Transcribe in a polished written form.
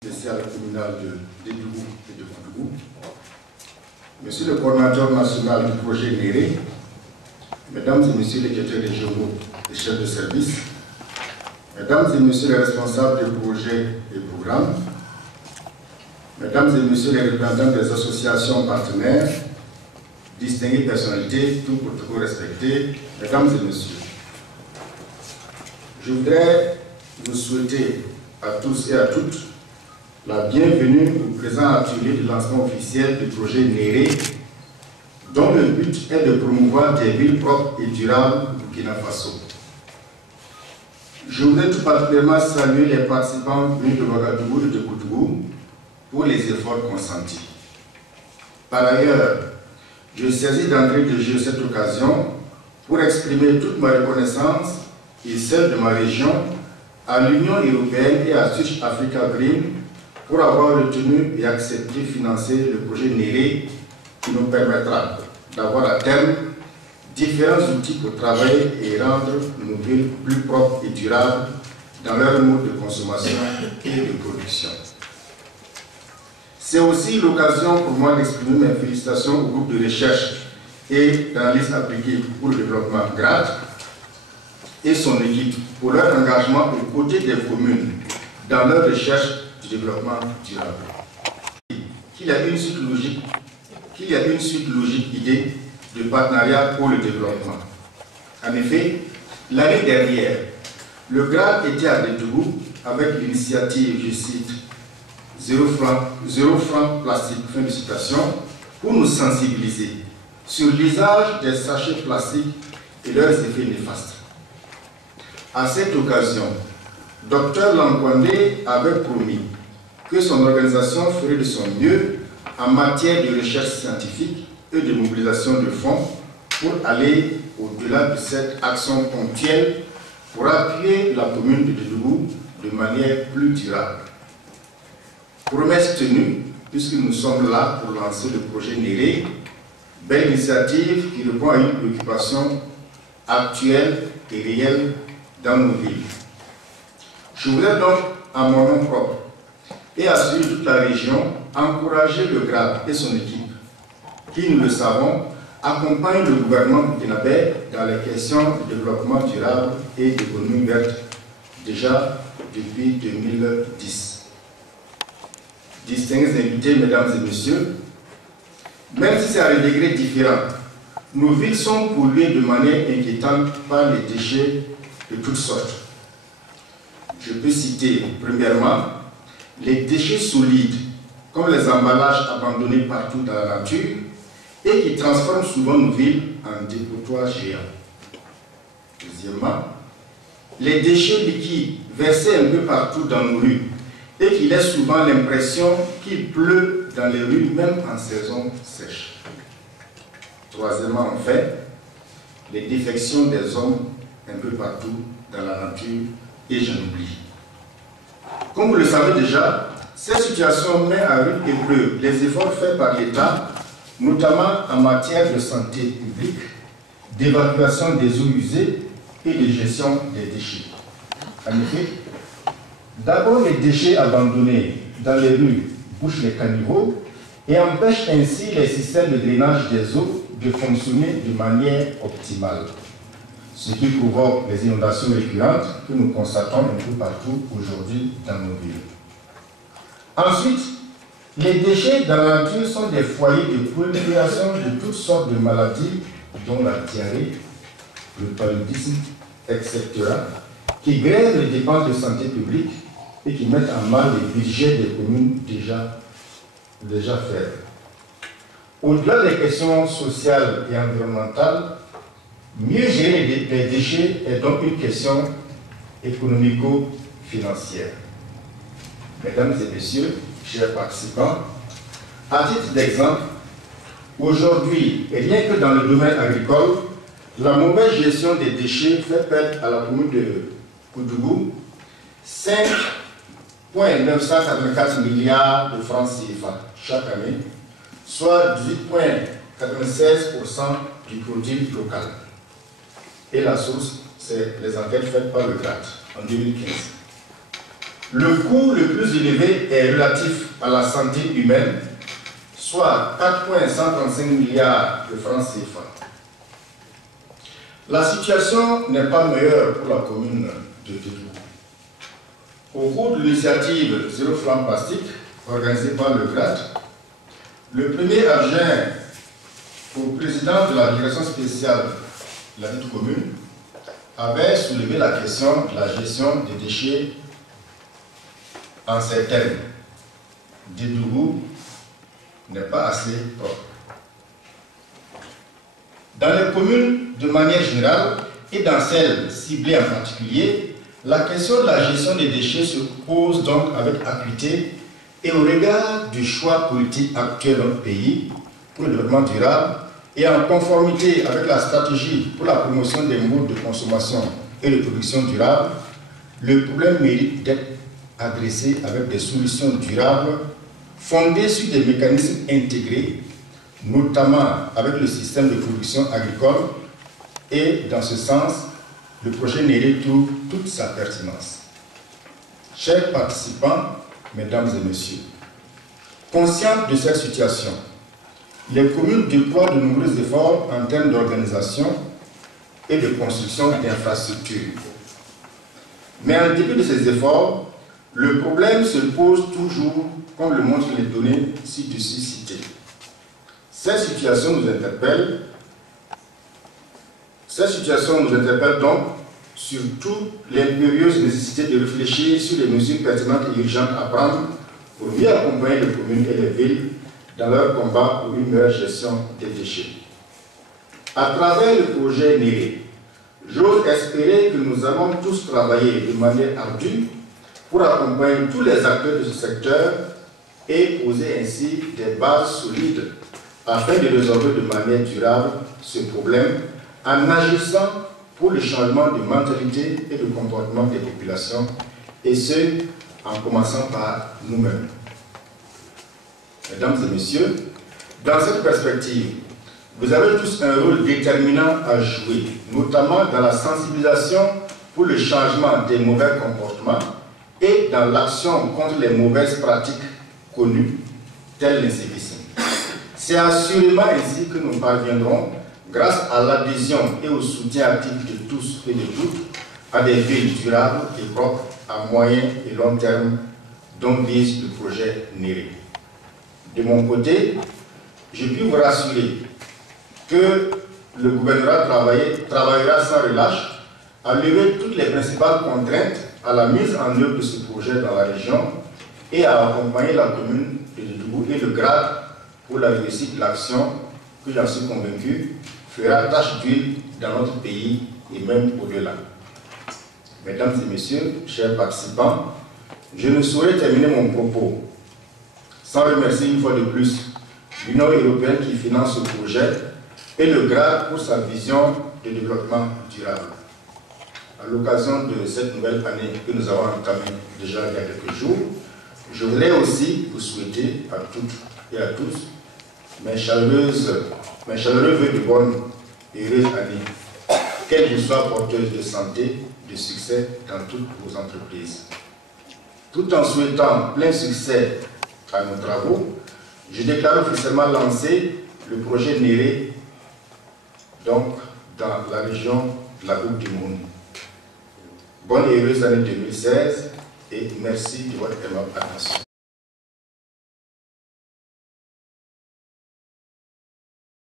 spécial communal de Dougou et de Koudougou, Monsieur le coordinateur national du projet NERE, Mesdames et Messieurs les directeurs régionaux et chefs de service, Mesdames et Messieurs les responsables des projets et programmes, Mesdames et Messieurs les représentants des associations partenaires, distinguées personnalités, tout protocole respecté, Mesdames et Messieurs, je voudrais vous souhaiter à tous et à toutes la bienvenue au présent atelier de lancement officiel du projet NERE, dont le but est de promouvoir des villes propres et durables au Burkina Faso. Je voudrais tout particulièrement saluer les participants venus de Ouagadougou et de Koudougou pour les efforts consentis. Par ailleurs, je saisis d'entrée de jeu cette occasion pour exprimer toute ma reconnaissance et celle de ma région à l'Union européenne et à Switch Africa Green pour avoir retenu et accepté de financer le projet NERE qui nous permettra d'avoir à terme différents outils pour travailler et rendre nos villes plus propres et durables dans leur mode de consommation et de production. C'est aussi l'occasion pour moi d'exprimer mes félicitations au groupe de recherche et d'analyse appliquée pour le développement GRAD et son équipe pour leur engagement aux côtés des communes dans leur recherche du développement durable. Qu'il y a une suite logique idée de partenariat pour le développement. En effet, l'année dernière, le GRAD était à Dougou avec l'initiative, je cite, zéro franc plastique, fin de citation, pour nous sensibiliser sur l'usage des sachets plastiques et leurs effets néfastes. À cette occasion, Dr Langwande avait promis que son organisation ferait de son mieux en matière de recherche scientifique et de mobilisation de fonds pour aller au-delà de cette action ponctuelle pour appuyer la commune de Dougou de manière plus durable. Promesse tenue, puisque nous sommes là pour lancer le projet NERE, belle initiative qui répond à une préoccupation actuelle et réelle dans nos villes. Je voudrais donc, à mon nom propre et à celui de toute la région, encourager le GRAD et son équipe, qui, nous le savons, accompagnent le gouvernement burkinabé dans les questions de développement durable et d'économie verte, déjà depuis 2010. Distingués invités, mesdames et messieurs, même si c'est à des degrés différents, nos villes sont polluées de manière inquiétante par les déchets de toutes sortes. Je peux citer, premièrement, les déchets solides, comme les emballages abandonnés partout dans la nature et qui transforment souvent nos villes en dépotoirs géants. Deuxièmement, les déchets liquides versés un peu partout dans nos rues et qui laissent souvent l'impression qu'il pleut dans les rues, même en saison sèche. Troisièmement, enfin, les défections des hommes un peu partout dans la nature, et j'en oublie. Comme vous le savez déjà, cette situation met à rude épreuve les efforts faits par l'État, notamment en matière de santé publique, d'évacuation des eaux usées et de gestion des déchets. En effet, d'abord les déchets abandonnés dans les rues bouchent les caniveaux et empêchent ainsi les systèmes de drainage des eaux de fonctionner de manière optimale, ce qui provoque les inondations récurrentes que nous constatons un peu partout aujourd'hui dans nos villes. Ensuite, les déchets dans la nature sont des foyers de prolifération de toutes sortes de maladies, dont la diarrhée, le paludisme, etc., qui grèvent les dépenses de santé publique et qui mettent en mal les budgets des communes déjà faibles. Au-delà des questions sociales et environnementales, mieux gérer les déchets est donc une question économico-financière. Mesdames et messieurs, chers participants, à titre d'exemple, aujourd'hui, et rien que dans le domaine agricole, la mauvaise gestion des déchets fait perdre à la commune de Koudougou 5,984 milliards de francs CFA chaque année, soit 18,96% du produit local. Et la source, c'est les enquêtes faites par le GRAD en 2015. Le coût le plus élevé est relatif à la santé humaine, soit 4,135 milliards de francs CFA. La situation n'est pas meilleure pour la commune de Dédougou. Au cours de l'initiative Zéro franc plastique, organisée par le GRAD, le premier adjoint au président de la direction spéciale de la dite commune avait soulevé la question de la gestion des déchets en ces termes. Dédougou n'est pas assez propre. Dans les communes, de manière générale, et dans celles ciblées en particulier, la question de la gestion des déchets se pose donc avec acuité et au regard du choix politique actuel dans notre pays pour le développement durable et en conformité avec la stratégie pour la promotion des modes de consommation et de production durable, le problème mérite d'être adressé avec des solutions durables fondées sur des mécanismes intégrés, notamment avec le système de production agricole, et dans ce sens, le projet Néré trouve toute sa pertinence. Chers participants, mesdames et messieurs, conscients de cette situation, les communes déploient de nombreux efforts en termes d'organisation et de construction d'infrastructures. Mais en dépit de ces efforts, le problème se pose toujours, comme le montrent les données ci-dessus citées. Cette situation nous interpelle donc sur toute l'impérieuse nécessité de réfléchir sur les mesures pertinentes et urgentes à prendre pour mieux accompagner les communes et les villes dans leur combat pour une meilleure gestion des déchets. À travers le projet Néré, j'ose espérer que nous allons tous travailler de manière ardue pour accompagner tous les acteurs de ce secteur et poser ainsi des bases solides afin de résoudre de manière durable ce problème en agissant pour le changement de mentalité et de comportement des populations, et ce, en commençant par nous-mêmes. Mesdames et messieurs, dans cette perspective, vous avez tous un rôle déterminant à jouer, notamment dans la sensibilisation pour le changement des mauvais comportements et dans l'action contre les mauvaises pratiques connues, telles l'incivisme. C'est assurément ainsi que nous parviendrons, grâce à l'adhésion et au soutien actif de tous et de toutes, à des villes durables et propres à moyen et long terme dont vise le projet Néré. De mon côté, je puis vous rassurer que le gouvernement travaillera sans relâche à lever toutes les principales contraintes à la mise en œuvre de ce projet dans la région et à accompagner la commune de Dédougou et le GRAD pour la réussite de l'action que j'en suis convaincu fera tache d'huile dans notre pays et même au-delà. Mesdames et messieurs, chers participants, je ne saurais terminer mon propos sans remercier une fois de plus l'Union européenne qui finance ce projet et le GRAD pour sa vision de développement durable. À l'occasion de cette nouvelle année que nous avons entamée déjà il y a quelques jours, je voulais aussi vous souhaiter à toutes et à tous mes chaleureux vœux de bonne et heureuse année, qu'elles vous soient porteuses de santé, de succès dans toutes vos entreprises. Tout en souhaitant plein succès à nos travaux, je déclare officiellement lancer le projet Néré, donc dans la région de la Goutte du Monde. Bonne et heureuse année 2016 et merci de votre aimable attention.